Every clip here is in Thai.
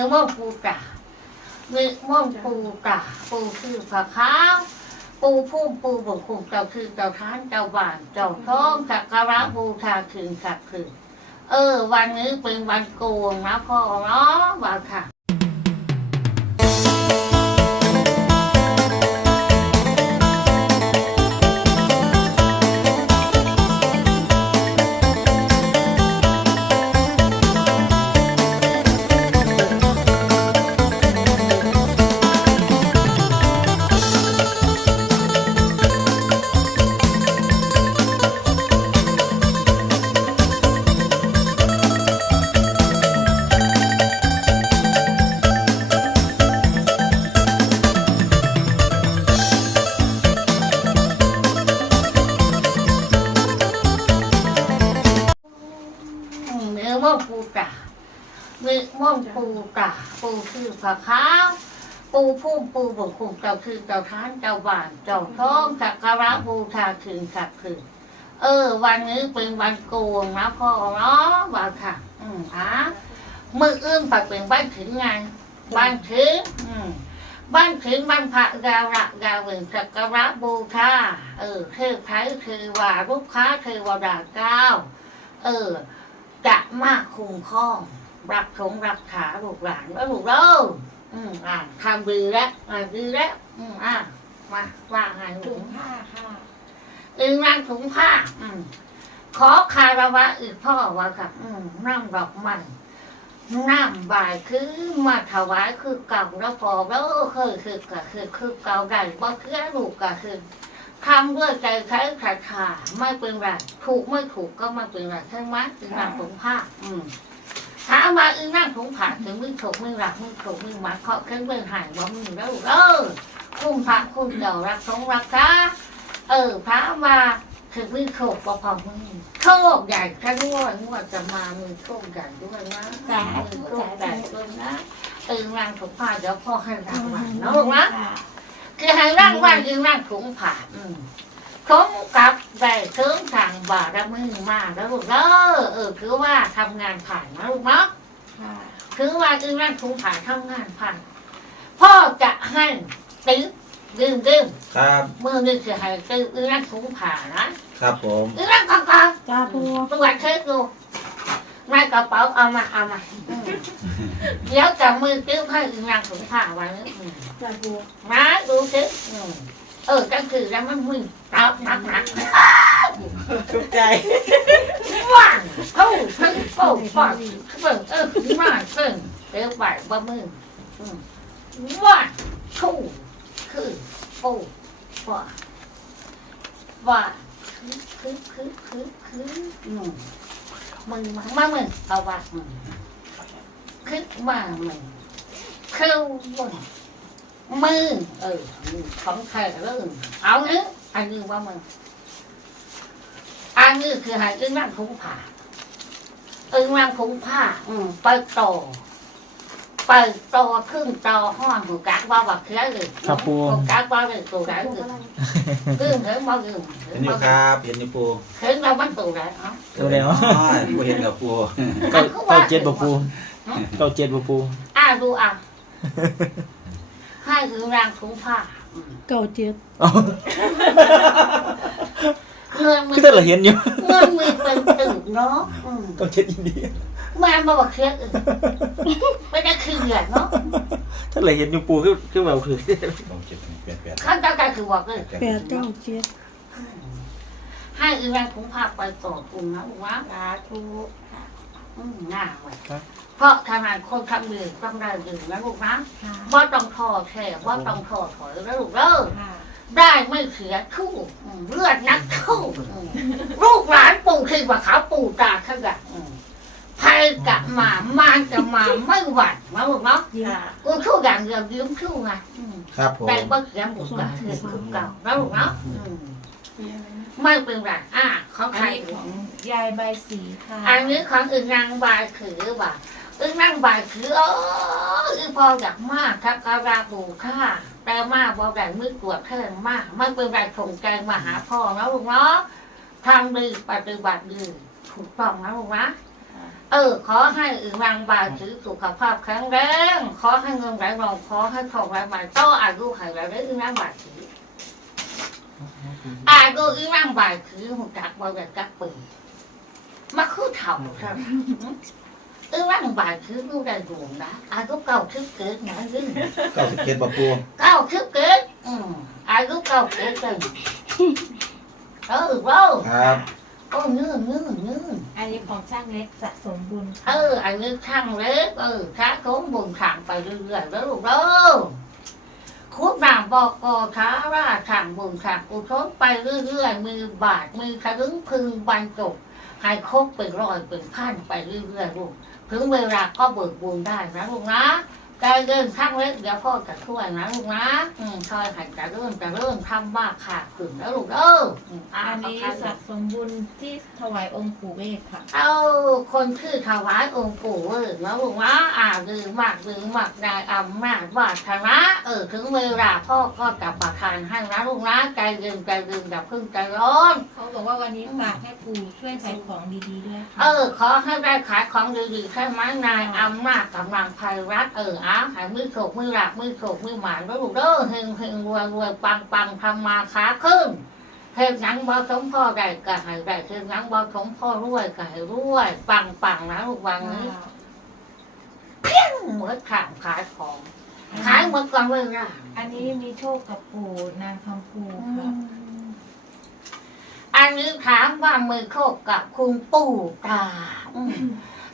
อม่วงปูตามีม่วงปูตาปูคือผักขาวปูพุ่มปูบุกคุมเจ้าคือเจ้าท้านเจ้าบ้านเจ้าท้องสักการะบูชาคืนสักคืนเออ วันนี้เป็นวันโกงนะพ่อเนาะว่าค่ะ ผักขาวปูพุ่มปูบุกคุมเจ้าคือเจ้าท้านเจ้าบ้านเจ้าท้องสักการะบูชาคืนสักคืนเออ วันนี้เป็นวันโกงนะพ่อเนาะว่าค่ะ อืมอะมืออื่นไปเป็นบ้านถึงไงบ้านถึง อืมบ้านถึงบ้านพระกาละกาเวงสักการะบูชาเออเทพไทยเทวาลูกค้าเทวดาเก้าเออ จะมากคุ้มครอง รักสงรักษาลูกหลานแล้วลูกเด้ออืมอะทำดีแล้วอะดีแล้วอืมอะมาว่าไงถุถุงงผ้าค่ะอึงนั่งถุงผ้า อืมขอคารวะอีกพ่อว่าค่ะ อืมน้ำดอกไม้น้ำบ่ายคือมาถวายคือเก่าแล้วพอแล้วเคยคือก็คือคือเก่าได้บ่คือลูกก็คือทำด้วยใจใช้ศรัทธาไม่เป็นไรถูกไม่ถูกก็ไม่เป็นไรใช่ไหมอึงนั่งถุงผ้า อืมถา มว่าอึนั่งถุงผ่าถึงมึงถูกมึงรักมึงถูกมึงหมาเคาะเครื่องเบิ่งหายบ่มึงแล้วเออคุ้มพระคุ้มเจ้ารักสงรักษาเออถามว่าถึงมึงถูกบ่พอมึงโชคใหญ่ถ้าด้วยงวดจะมามึงโชคใหญ่ด้วยนะจ้ามึงธุโชคใหจ้าญ่ธุด้วยนะเออนั่งถุงผ้าเดี๋ยวพ่อให้รางวัลนะลูกนะค่ะคือให้ร่างว่าคือร่างถุงผ่าอืมผมกับได้เสริมสั่งบารมีมาแล้วลูกเออเออคือว่าทำงานผ่านนะลูกเนาะ ค่ะคือว่าคือร่างถุงผ่านทำงานผ่านพ่อจะให้ติ๊บดื่มดื่มครับมือนึงคือให้ติ๊บคือร่างถุงผ่านะครับผมคือร่างกองกองจ้าปูตรวจเช็คดูในกระเป๋าเอามาเอามาอืมเดี๋ยวจับมือติ๊บให้คือร่างถุงผ่าไว้อืมจ้าปูมาดูสิอืมเออก็คือแล้วมันมึนตับตับตับถูกใจ ว่างเข้าทั้งโป้ฟังเบิ่งเออมาเบิ่งเดี๋ยวไปบ่มึงอืมว่างทูคือโป้ว่าว่าคือคือคือคืออืมมึงมามามึงเอาว่ามึงคือมามึงคือมึงมือเออของใครเรื่องเอาเนี้ออันนี้ว่ามึง อันนี้คือใหายอึ้งนั่งคุ้งผ้าอึ้งนั่งคุ้งผ้า อืมไปต่อไปต่อครึ่งต่อห้องหูกักว่าบักเขือเลยครับปูหูกักว่าเลยตัวไหนเลยครึ่งเห็นบ่ครึ่งเห็นอยู่ครับเห็นอยู่ปูเห็นเรามันตัวไหนเอ้าตัวแล้วอ๋อปูเห็นกับปูเก้าเก้าเจ็ดบ่ปูเก้าเจ็ดบ่ปูอ่าดูอะให้อึ้งนั่งคุ้งผ้าอืมเก้าเจ็ด เอ้าเงินมืคือแต่เราเห็นอยู่เงินมือเป็นตึกเนาะอืมเก้าเจ็ดยินดีแม่มาบอกเครียดอื่นไม่ได้คือเหยื่อเนาะถ้าเราเห็นอยู่ปูคือคือแบบคือลองเจ็ดเปลี่ยนเปลี่ยนขั้นตอนการคือบอกเลย แปดเก้าเจ็ดให้อีแรงผงภาพไปต่อทุนนะลูกนะสาธุค่ะอืมง่ายไว้เพราะทำงานคนทำดีต้องได้ดีนะลูกนะค่ะว่าต้องทอแค่ว่าต้องทอถอยแล้วลูกเด้อค่ะ ได้ไม่เสียทู่อืมเลือดนักทู่อืมลูกหลานปู่คือว่าเขาปู่ตาขยันอืมภัยกะมามารจะมาไม่หวั่นนะลูกเนาะค่ะกูทู่อย่างเดียวยืมทู่ไงอืมครับผมแต่ว่าเสียงบุกกาคือคือเก่าแล้วลูกเนาะอืมไม่เป็นไรอะของอัใคนรนี้ของยายใบสีค่ะอันนี้ของอึงนางบายถือว่าอึงนางบายถือเอออีพออยากมากทักการาบูค่า แต่มากบ่ได้มือตรวจเท่งมากไม่เป็นไรส่งใจมาหาพ่อนะลูกเนาะทำดีปฏิบัติดีถูกต้องนะลูกนะเออ ขอให้อึ่งรังบาถือสุขภาพแข็งแรงขอให้เงินไหลรองขอให้ทองไหลมาโตอายุให้เราได้อึ่งรังบาถืออายุอึ่งรังบาถือหุ่นจักบอลจักปืนมาคือเถ่าใช่ไหม อึ่งรังบาถือดูได้ดวงนะอายุเก่าคือเกิดนะอึ่งเก้าสิบเจ็ดบ่ปูเก้าคือเกิดอืมอายุเก่าเกิดเลยเออเว้าครับโอ้เนื้อเนื้อเนื้ออันนี้ของช่างเล็กสะสมบุญเอค่ะออันนี้ช่างเล็กเออช้าโค้งบุญทางไปเรื่อยๆแล้วลูกเด้อคุกนางบอกกอช้าราช่างบุญทางอุทนไปเรื่อยๆมือบาทมือขรึงพึงบรรจบให้ครบเป็นร้อยเป็นพันไปเรื่อยๆลูก ถึงเวลาก็เบิกบุญได้นะลูกนะ ใจเดินช่างเล็กเดี๋ยวพ่อจะช่วยนะลูกนะอืมช่วยให้จะเริ่มจะเริ่มทำมากขาดขึ้นแล้วลูกเด้ออืมอ่าอันนี้ขอบคุณสะสมบุญที่ถวายองค์ปู่เวทค่ะ เอาคนชื่อถวายองค์ปู่เวิร์นะลุงนะอ่าดือมากดือมากได้อำนาจวาชนะเออถึงเวลาพ่อก็จะประทานให้นะลุงนะใจเย็นใจเย็นอย่าเพึ่งใจร้อน เขาบอกว่าวันนี้ฝากให้ปู่ช่วยขายของดีๆด้วยค่ะ เออ ขอให้ได้ขายของดีๆใช่ไหมนายอำนาจกำลังภัยรัฐเอออ้าหายมือโฉกมือหลักมือโฉกมือหมานแล้วลูกเด้อเฮงเฮงรวยรวยปังปังทำมาค้าขึ้นเฮ็ดหยังบ่สมพ่อได้ก็ให้ได้เฮ็ดหยังบ่สมพ่อรวยก็ให้รวยปังปังนะลูกวางนี้เหมือนขางขายของขายเหมือนกันเลยนะอันนี้มีโชคกับปู่นางคำภูค่ะอันนี้ถามว่ามือโคกกับคุณปู่ตาอืม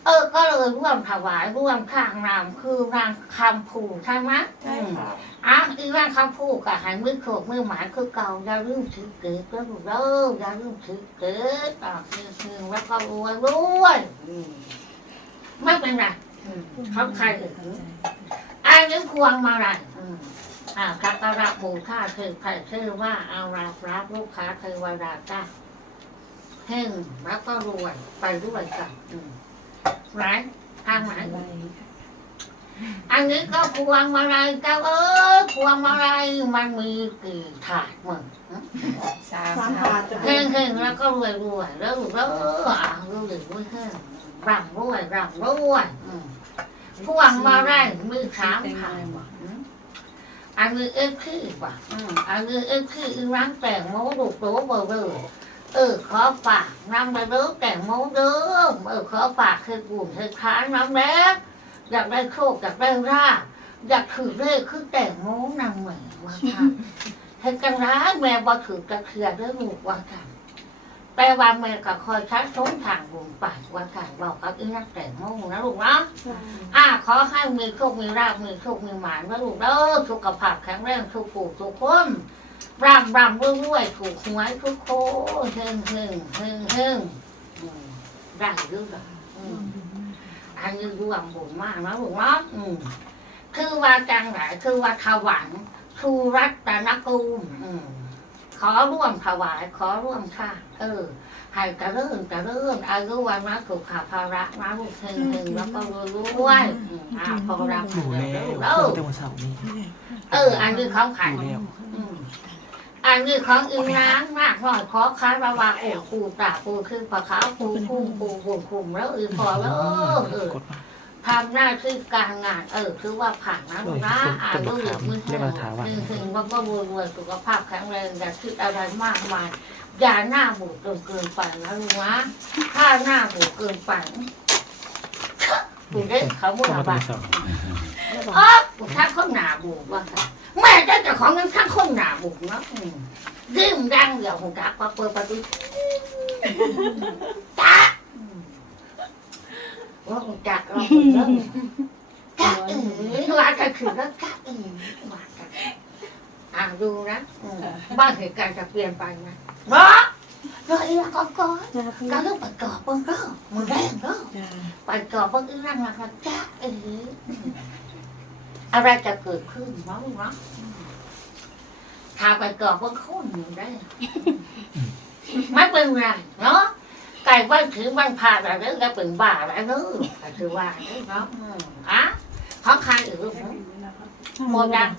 เออ ก็เลยร่วมถวายร่วมข้างนามคือนางคำผูใช่ไหมใช่ค่ะอะอีนางคำผูกับหายมือโคกมือหมายคือเก่าอย่าลืมถือเกิดก็ถูกเด้ออย่าลืมถือเกิดอะคือคือแล้วก็รวยรวยอืมไม่เป็นไรอืมเขาใครเอ่ยอันนี้ควงมาไรอืมอ่าคักการะบูชาคือใครชื่อว่าเอารับรับลูกค้าเทวดาจ้าเฮงแล้วก็รวยไปด้วยกันอืม ไหนทางไหนอันนี้ก็พวงมาลัยเจ้าเอ้ยพวงมาลัยมันมีกี่ถาดมึงสามสามค่ะบาทจะเฮงเฮงแล้วก็รวยรวยแล้วรวยแล้วอะรวยรวยเฮงร่ำรวยร่ำรวยอืมพวงมาได้มือสามพันว่ะอืมอันนี้เอ็กซี่ว่ะอืมอันนี้เอ็กซี่อีร้านแต่งโมลูกโตเบอร์เบอร์ เออขอฝากน้ำไปเด้อแต่งโมเด้อเออขอฝากคือบุญคือค้านน้ำแล้วอยากได้โชคอยากได้ราบอยากถือเลขคือแต่งโมนางเหมือนว่าค่ะเห็นกันร้ายแม่บ่ถือกระเทือได้ลูกว่าค่ะแต่ว่าแม่ก็คอยชักชงทางบุญไปว่าค่ะบอกกับอีนักแต่งโมนะลูกเนาะอ่าขอให้มีโชคมีราบมีโชคมีหมานว่าลูกเด้อสุขภาพแข็งแรงทุกผู้ทุกคน ร่ำร่ำรวยรวยถูกหวยทุกคนเฮงเฮงเฮงเฮงอืมได้ด้วยล่ะอืมอันนี้รวมบุญมากนะลูกเนาะอืมคือว่าจังไหนคือว่าถวายชูรัตนกูลอืมขอร่วมถวาย ขอร่วมค่าเออให้กระเริ่มกระเริ่มอายุวันนะสุขภาระนะลูกเฮงเฮงแล้วก็รวยรวยอืมอ่าพอรับดูแล้วเออเต็มวันเสาร์นี้เออ อันนี้ของขันดูแล้ว อืมอันนี้ของอีนางมากหน่อยขอคารวะโอ้ปูตาปูคือปลาขาวปูพุ่งปูบุ่มคุมแล้วอีพอแล้วเออเออกดมาทำหน้าที่การงาน เออ คือว่าผ่านนะลูกนะอ่านลูกหรือมือเรียกว่าถามว่าถึงถึงว่าก็รวยรวยสุขภาพแข็งแรงอย่าคิดอะไรมากมายอย่าหน้าบูดจนเกินไปนะลูกนะถ้าหน้าบูดเกินไปบูดได้เขาบุญเข้ามาบาเต็มท วันเสาร์อ๋อบุกท่านคนหนาบุกว่าค่ะแม่เจ้าเจ้าของนั้นท่านคนหนาบุกเนาะอืมริ่มดังเดี๋ยวผมจักว่าเปิดประตูจ้าอืมว่าผมจักเราเปิดแล้วจ้าเออว่าจะถือแล้วจ้าเออว่าจะอ่าดูนะอืมบ้านเหตุการณ์จะเปลี่ยนไปไหมเนาะเนาะอีละก่อนก่อนก็เรื่องประกอบเบิ้งเนาะมันแรงเนาะปันกอบเพิ่งอึ้งนั่งนะจ๊ะเอ ออะไรจะเกิดขึ้นเนาะเนาะถ้าไปกอบเพิ่งโค่นอยู่ได้ ไม่เป็นไรเนาะไก่บ้านถือบ้านผ่าอะไรเรื่องก็เป็นบ้าอะไรเนาะก็คือว่าเนาะอืมอะเขาใครอยู่ลูกหมดยัง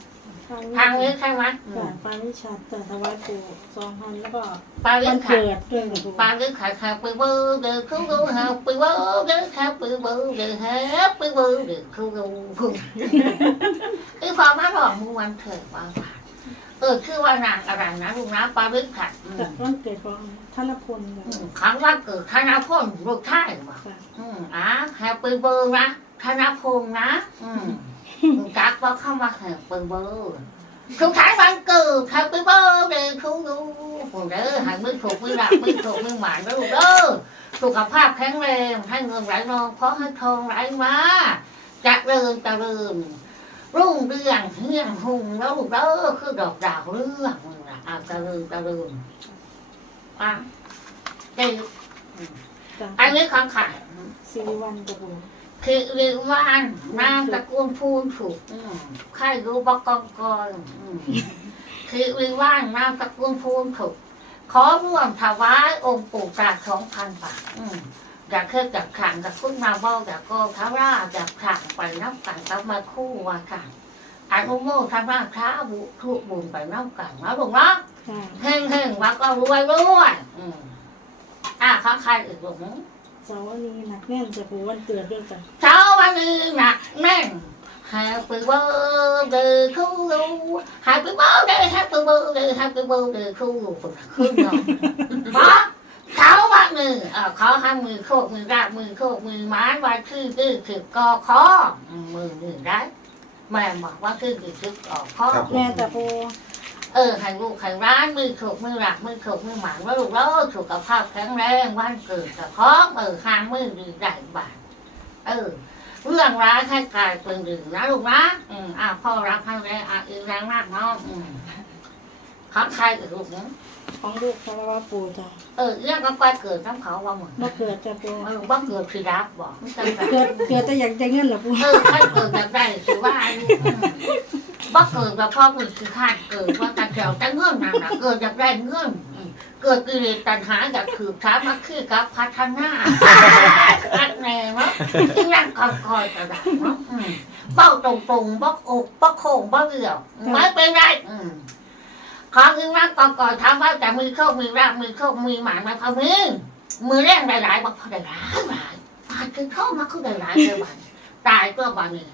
ทางนี้ใช่ไหมอืจ้ามปาริชาแต่ถวายปู่สองพันแล้วก็ปลาเลี้ยวังนขาเกิดด้วยค่ะปู่ปลาเลี้ยงขาขาไปเบอร์เดือคู่ดูหาไปเบอร์เดือขาไปเบอร์เดือหาไปเบอร์เดือคู่ดูพุ่งไอ้ความมาหลอกมึงวันเถิดว่าเออชื่อว่านางอะไรนะลุงนะปลาเลี้ยงขาแต่วันเกิดของธนพลค่ะครั้งว่าเกิดธนพลลูกชายว่ะค่ะอืมอะแฮปปี้เบอร์นะธนพงษ์นะ อืม จักว่าเข้ามาแฮปปี้เบอร์ทุกท้ายวันเกิดแฮปปี้เบอร์เด้อทุกดูผมเด้อหายมือถูกมือหลับมือถูกมือหมานเด้อลูกเด้อสุขภาพแข็งแรงให้เงินไหลนองเพราะให้ทองไหลมาจะเริญจะเริญรุ่งเรืองเฮียงหุ่งแล้วลูกเด้อคือดอกดาวเรื่องมึงนะอะจะเริญจะเริญอะเด็กจ้าอันนี้ของขายสิริวันกับปู่ คือเรียกว่านนามตระกูลพูนถูกอืมใครรู้บกองกอนอืมคือเรียกว่านนามตระกูลพูนถูกขอร่วมถวายองค์ปู่ตาสองพันบาทอืมอยากเคยกับขังกับคุณมาเบาอยากก็ท้าราอยากขังไปน้ำกันกับมาคู่ว่าค่ะอนุโมทนาท้าบุทุกบุญไปน้ำกันนะลุงเนาะค่ะเฮงเฮงว่าก็รวยรวยอืมอ่าข้างใครอีกหลง เสาร์วันนี้หนักแน่นจะปูวันเกิดด้วยจ้ะเช้าวันนี้หนักแน่น Happy birthday to you Happy birthday Happy birthday Happy birthday to you ฝึกขึ้นเนาะเพราะเช้าวันนี้เอ่อขอให้มือโคกมือราบมือโคกมือไม้วันที่ยี่สิบกอคออืมมือหนึ่งได้แม่บอกว่าที่ยี่สิบกอคอ ครับ แม่แต่ปู่ เออให้ลูกให้ร้านมือถูกมือหลักมือถูกมือหมาว่าลูกแล้วสุขภาพแข็งแรงวันเกิดกับพ้อมเออหางมือดีได้บาทเออ เรื่องร้ายให้กลายเป็นดีนะลูกนะอืมอ่าพ่อรักให้แรงอะอีแรงมากเนาะอืมข้าใครกับลูกเนาะ ของลูกคารวะปู่จ้ะเออเรื่องก็กล้เกิดน้ำเขาว่าเหมือนบ่เกิดจ้ะปู่เออว่าเกิดคือรักบอกไม่ใช่แบบเกิดเกิดแต่อยากได้เงินเหรอปู่เออถ้าเกิดแบบได้คือว่าอายุอืมว่าเกิดแบบพ่อมือคือขาดเกิดว่าการเกี่ยวแต่เงื่อนนั่นนะเกิดจากได้เงื่อนอืมเกิดกิเลสตัณหาจากถือช้ามาคือกับพัฒนาอัดแน่เนาะที่นั่งคอยคอยกระดับเนาะอืมเป้าตรงตรงๆบอกอกบอกโค้งบอกเหี่ยวไม่เป็นไรอืม ขอคืนนั่งก่อนก่อนทำว่าแต่มือโชคมือรากมือโชคมือหมานมาพอมือมือแรงหลายๆบอกพอได้หลายหลายปาดคือเข้ามาคือได้หลายเลยวันตายตัววันนี้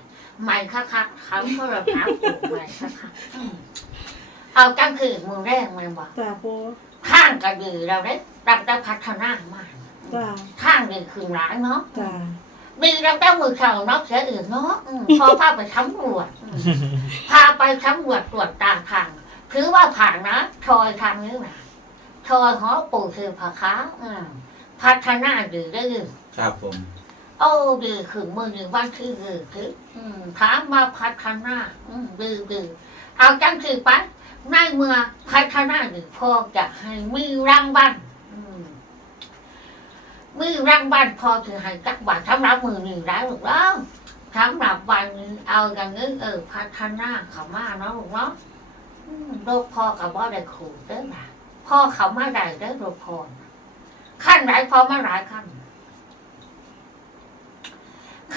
ไม่คักคักๆเขาโทรศัพท์ปลูกไม่คักคักๆอืมเอากลางคืนมือแรกมันบอกจ้ะปู่ข้างกระดือเราได้เราได้พัฒนามากจ้ะข้างดือคืนร้ายเนาะจ้ะดีเราได้มือเข่าเนาะเสียอื่นเนาะอืมพอพาไปสำรวจอืมพาไปสำรวจตรวจตามทาง ถือว่าผ่านนะทอยทางนี้นะทอยหอปู่คือผาค้าอืมพัฒนาดือได้ดือครับผม โอ้ดีขึ้นมือหนึ่งวันที่ดีขึ้นอืมถามมาพัฒนาอืมดีดีเอาจังสิไปในเมื่อพัฒนาหนึ่งพ่อจะให้มีรางวัลอืมมีรางวัลพอถือให้จักบาทสำหรับมือหนึ่งได้หรือเปล่าสำหรับวันนี้เอาอย่างนี้เออพัฒนาเขามาเนาะลูกเนาะอืมโลกพ่อกับว่าได้ขู่เด้อนะพ่อเขามาได้เด้อโลกพ่อน่ะขั้นไหนพอมาหลายขั้น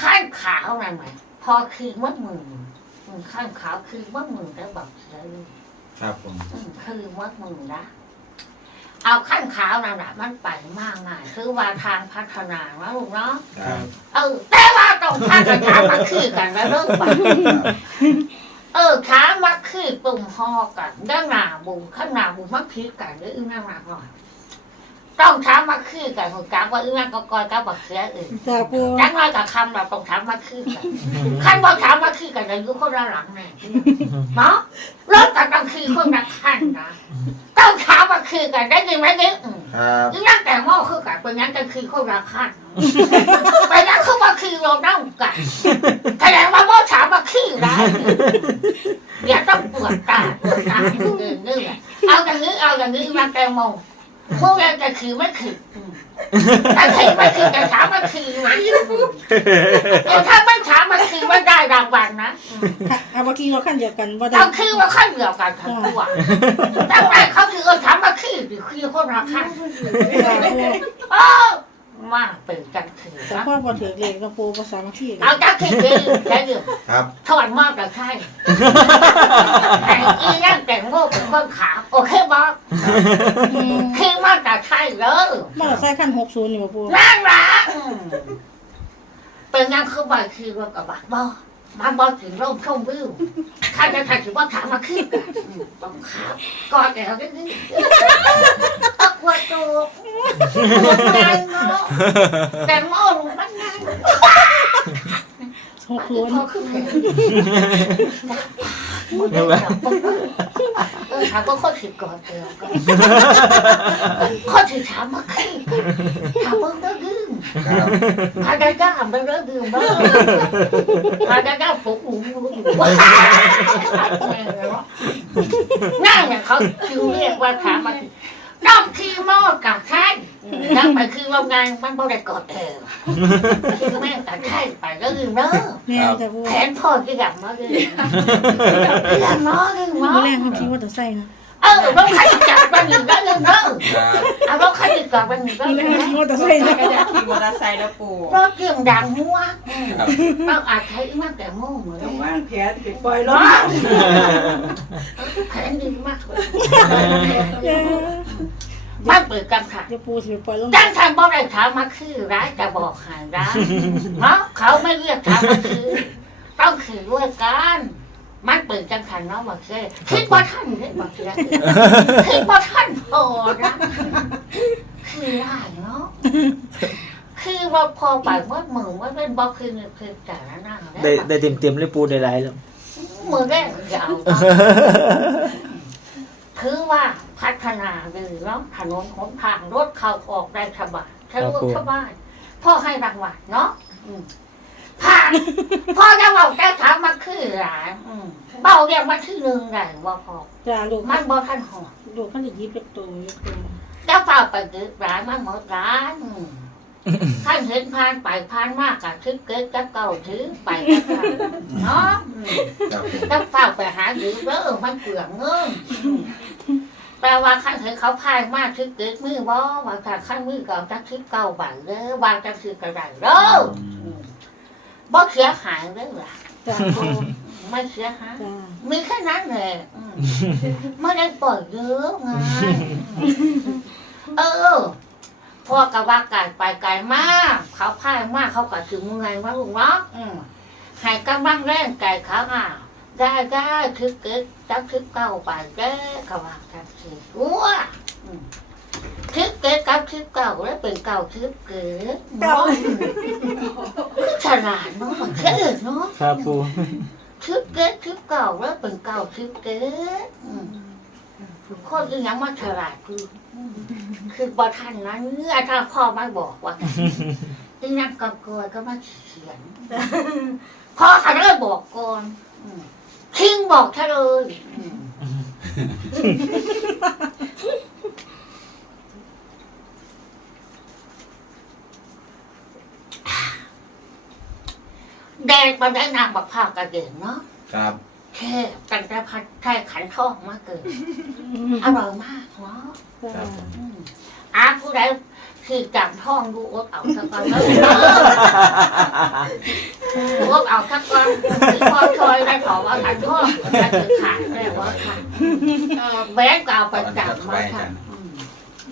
ข้างขาวนั่นไหมพอคือมัดมืออืมข้างขาวคือมัดมือได้บอกเลยครับผมอืมคือมัดมือนะเอาข้างขาวนั่นแหละมันไปมากง่ายคือว่าทางพัฒนาแล้วลูกเนาะครับเออแต่ว่าต้องพากันถามมาคือกันแล้วเริ่มไป เออถามมาคือปุ่มหอกันด้านหน้าบุมข้างหน้าบุมมักพีกันหรืออึ้งหน้าหนักหน่อย ต้องถามมาคือกันหัวกลางว่าอึ้งหน้าก็กอยก็บอกเสียอื่นจ้ะปู่จังน้อยกับคำเราต้องถามมาคือกันขั้นพอถามมาคือกันอายุคนละหลังแน่เนาะรถกันต้องคือคนละขั้นนะต้องถามมาคือกันได้ยินไหมเนี่ยอืมครับยิ่งนั่งแต่งหม้อคือกันเป็นงั้นกันคือคนละขั้นไปนั่งคือมาคือเรานั่งกันแสดงว่าหม้อถามมาคือได้อย่าต้องปวดตาปวดตาเดินเรื่อยเอาอย่างนี้เอาอย่างนี้นั่งแต่งหม้อ พวกเราจะคือไม่คืออืมถ้าคือไม่คือจะถามมาคือไหมเดี๋ยวถ้าไม่ถามมันคือว่าได้รางวัลนะค่ะเอาเมื่อกี้เราขั้นเดียวกันบ่ได้เอาคือว่าขั้นเดียวกันทั้งตัวตั้งแต่เขาคือเออถามมาคือหรือคือคนละขั้นจ้ะปู่เอ อมากเป็นจังถือแต่นะพ่อบ่ถือเลขกับปูภาษามาที่เอาจังถือเลยใช่หรือครับ ถอนมากกับใช่แต่อีนั่นแต่งโง่เป็นคนขาวโอเคบอกอืมคือมากกับใช่เลย มอเตอร์ไซค์คัน60นี่บ่ปูนั่งละอืมเป็นยังคือบ่อยคือว่ากับบักบอ มันบอถึงร่มชมวิวข้าจะถ่ายถือว่าถามมาขึ้นกันอืมต้องขับก่อนแกเอาได้นี่อักวาตัวงานเนาะแต่โม่ลงมันงานพอ60ขึ้นแผงเออถามว่าข้อสิบก่อนเดียวกันข้อสิบถามมาขึ้นถามว่าเรื่องดื่ม ครับพาได้ด้ามได้เรื่องดื่มบ้างพาได้ด้ามปุ๊บอู้นั่งเนี่ยเขาคิวเรียกว่าถามมาน้องขี้มอกับใช่นั่งไปคือว่าไงมันบ่ได้กอดเอวคือแม่กับใช่ไปแล้วดื่มเด้อแม่นจ้ะปูแผนพ่อที่อยากมาเลยอยากมาเลยมามื้อแรกเขาขี่มอเตอร์ไซค์นะ เออต้องใครจับมันอยู่ได้เลยเนอะครับเอาต้องใครจับมันอยู่ได้มื้อเลแรยกขี่มอเตอร์ไซค์นะก็จะขี่มอเตอร์ไซค์แล้วปู่รถเกี่ยงดังหัวครับต้องอาจใช้มากแต่โง่เหมือนต้องว่างแผนไปปล่อยรร้อถแผนดีมากเลยเออบ้านเปิดกันค่ะเดี๋ยวปูสิไปปล่อยลงจังทางบ่ได้ถามมาคือร้ายจะบอกหายร้ายเนาะเขาไม่เรียกถามมาคือ ต้องคือด้วยกัน มันเปิดจังขันเนาะมาคือคิดว่าท่านเนี่ยมาคือคิดว่าท่านพอนะคือได้เนาะคือว่าพอไปว่ามือว่าเป็นบอกคือคือแต่ละหน้าได้ได้เต็มเต็มๆเลยปูได้หลายแล้วมือแรกยาวคือว่าพัฒนาเลยเนาะถนนหนทางรถเข้าออกได้สบายสะดวกสบายพ่อให้รางวัลเนาะอืม ผ่านพ่อจะบอกแต่ถามมาคือหลานอืมเบาเรียกมาที่หนึ่งได้ว่าพอจ้าลูกมันบ่ทันหอดลูกเขาจะหยิบเล็กตัวอยู่ปูเจ้าเฝ้าไปดึกร้านมันหมดร้านอืมท่านเห็นผ่านไปผ่านมากกับทึกเกิดจะเก่าถือไปก็ได้เนาะอืม ครับผมต้องเฝ้าไปหาหรือเด้อมันเปลืองเงินแปลว่าขั้นเห็นเขาพายมากทึกเกิดมือบ่ว่าถ้าขั้นมือก็จักทึกเก่าบาทเด้อวางจักคือกระไดเด้ออืม บ่เสียหายเด้อล่ะจ้าปูไม่เสียหายจ้ามีแค่นั้นแหละอืมไม่ได้ปล่อยเยอะไงเออพ่อกับว่าไก่ไปไกลมาก เขาพายมากเขาก็ถึงเมื่อยว่าลุงเนาะอืมใหายกำลังแรงไก่เขาอะได้ได้ทึกเกิดจักทึกเก้าไปเด้อเขาว่ากันสิวัวอืม ทึกเกิดกับทึกเก้าแล้วเป็นเก้าทึกเกิดเนาะฉลาดเนาะมันแค่เออเนาะครับปูทึบเก็ดทึบเก่าแล้วเป็นเก่าทึบเก็ดอืมคนที่ยังมาฉลาดคือคือบอทันนะเนี่ยถ้าพ่อไม่บอกว่าที่นั่งกกอยก็มาเขียนพ่อเขาเลยบอกก่อนทิ้งบอกเธอเลย แดงมาได้นางบักพร้าวกระเด่นเนาะครับแค่ตั้งแต่พัดไทยขันทองมาเกิดอร่อยมากเนาะครับจ้าผมอืมอาผู้ใดคือจับทองดูอดเอาสักก่อนแล้วอดเอาสักก่อนคือพอชอยได้ขอว่าขันทองจะถือขาดได้ว่าขันเออแบงก์ก็เอาไปจับมาค่ะอื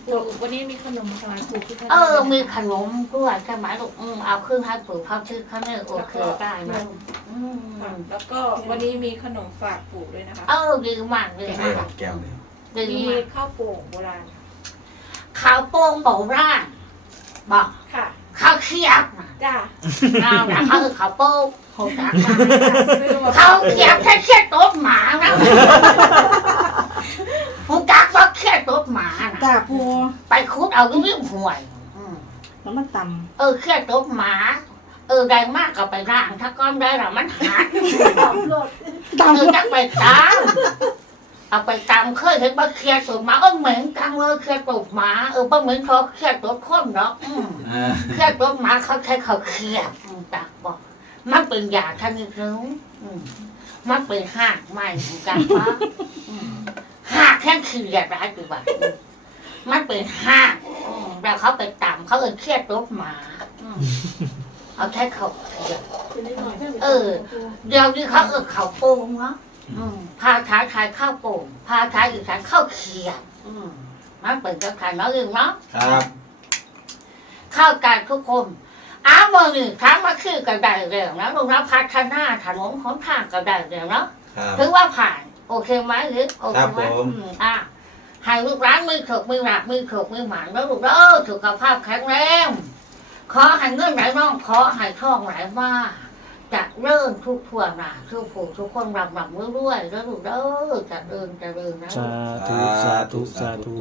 มปู่วันนี้มีขนมมาถวายปู่ที่ท่านเออ มีขนมด้วยใช่ไหมลูกอืมเอาเครื่องให้ปู่เขาชื่อเขาเนี่ยโอเคได้นะอืมค่ะแล้วก็วันนี้มีขนมฝากปู่ด้วยนะคะ เออดีมากดีใช่มากครับแก้วเลยดีมีมากข้าวโป่งโบราณข้าวโป้งโบราณบอกค่ะข้าวเคียบนะจ้าน้ำนะเขาคือข้าวโป้งโหจักมาไม่รู้ว่าข้าวเคียบแค่เคียบโต๊ะหมานะผมจักว่า เคียบโต๊ะหมานะจ้าปูไปคุดเอาเรื่องห่วย อืมแล้วมันต่เออเคียบโต๊ะหมา เออได้มากก็ไปร่าง ถ้าก้อนได้ละมันหาำต่เออจักไปตามเอาไปตามเคยเห็นว่าเคียบโต๊ะหมาเออเหม็นจังเลยเคียบโต๊ะหมาเออบ่เหม็นทอเคียบโต๊ะคนเนาะอืม อ่าเครียดรถมาเขาใช้เขาเครียดอืมตากบอกมันเป็นยาชนิดนึงอืมมันเป็นหักใหม่เหมือนกันว่าหัก แค่เครียดร้ายตัวบัดอืมมันเป็นหักอืมแล้วเขาไปต่ำเขาเอินเครียดรถหมาอืมเอาแค่เขาเครียดเออ เดี๋ยวนี้เขาเอินเขาโป่งเนาะอืมพาท้ายทายข้าวโป่งพาท้ายอีสานข้าวเขียดอืมมันเป็นกระถางเนาะเองเนาะครับ เข้ากันทุกคนอ้าวมือหนึ่งทั้งมาคือกันได้เร็วนะลงรับพัฒนาถนนหนทางกันได้เร็วเนาะครับถือว่าผ่าน โอเคไหมหรือโอเคไหมครับผม อือะให้ลูกร้านมือถกมือหนักมือถกมือหมันแล้วลูกเด้อสุขภาพแข็งแรงขอให้เงื่อนไหลน้องขอให้ท่องไหลมาจะเริ่มทุกทั่วหน้าทุกผู้ทุกคนรำรำรวยๆแล้วลูกเด้อจะเริ่มจะเริ่มนะสาธุสาธุสาธุ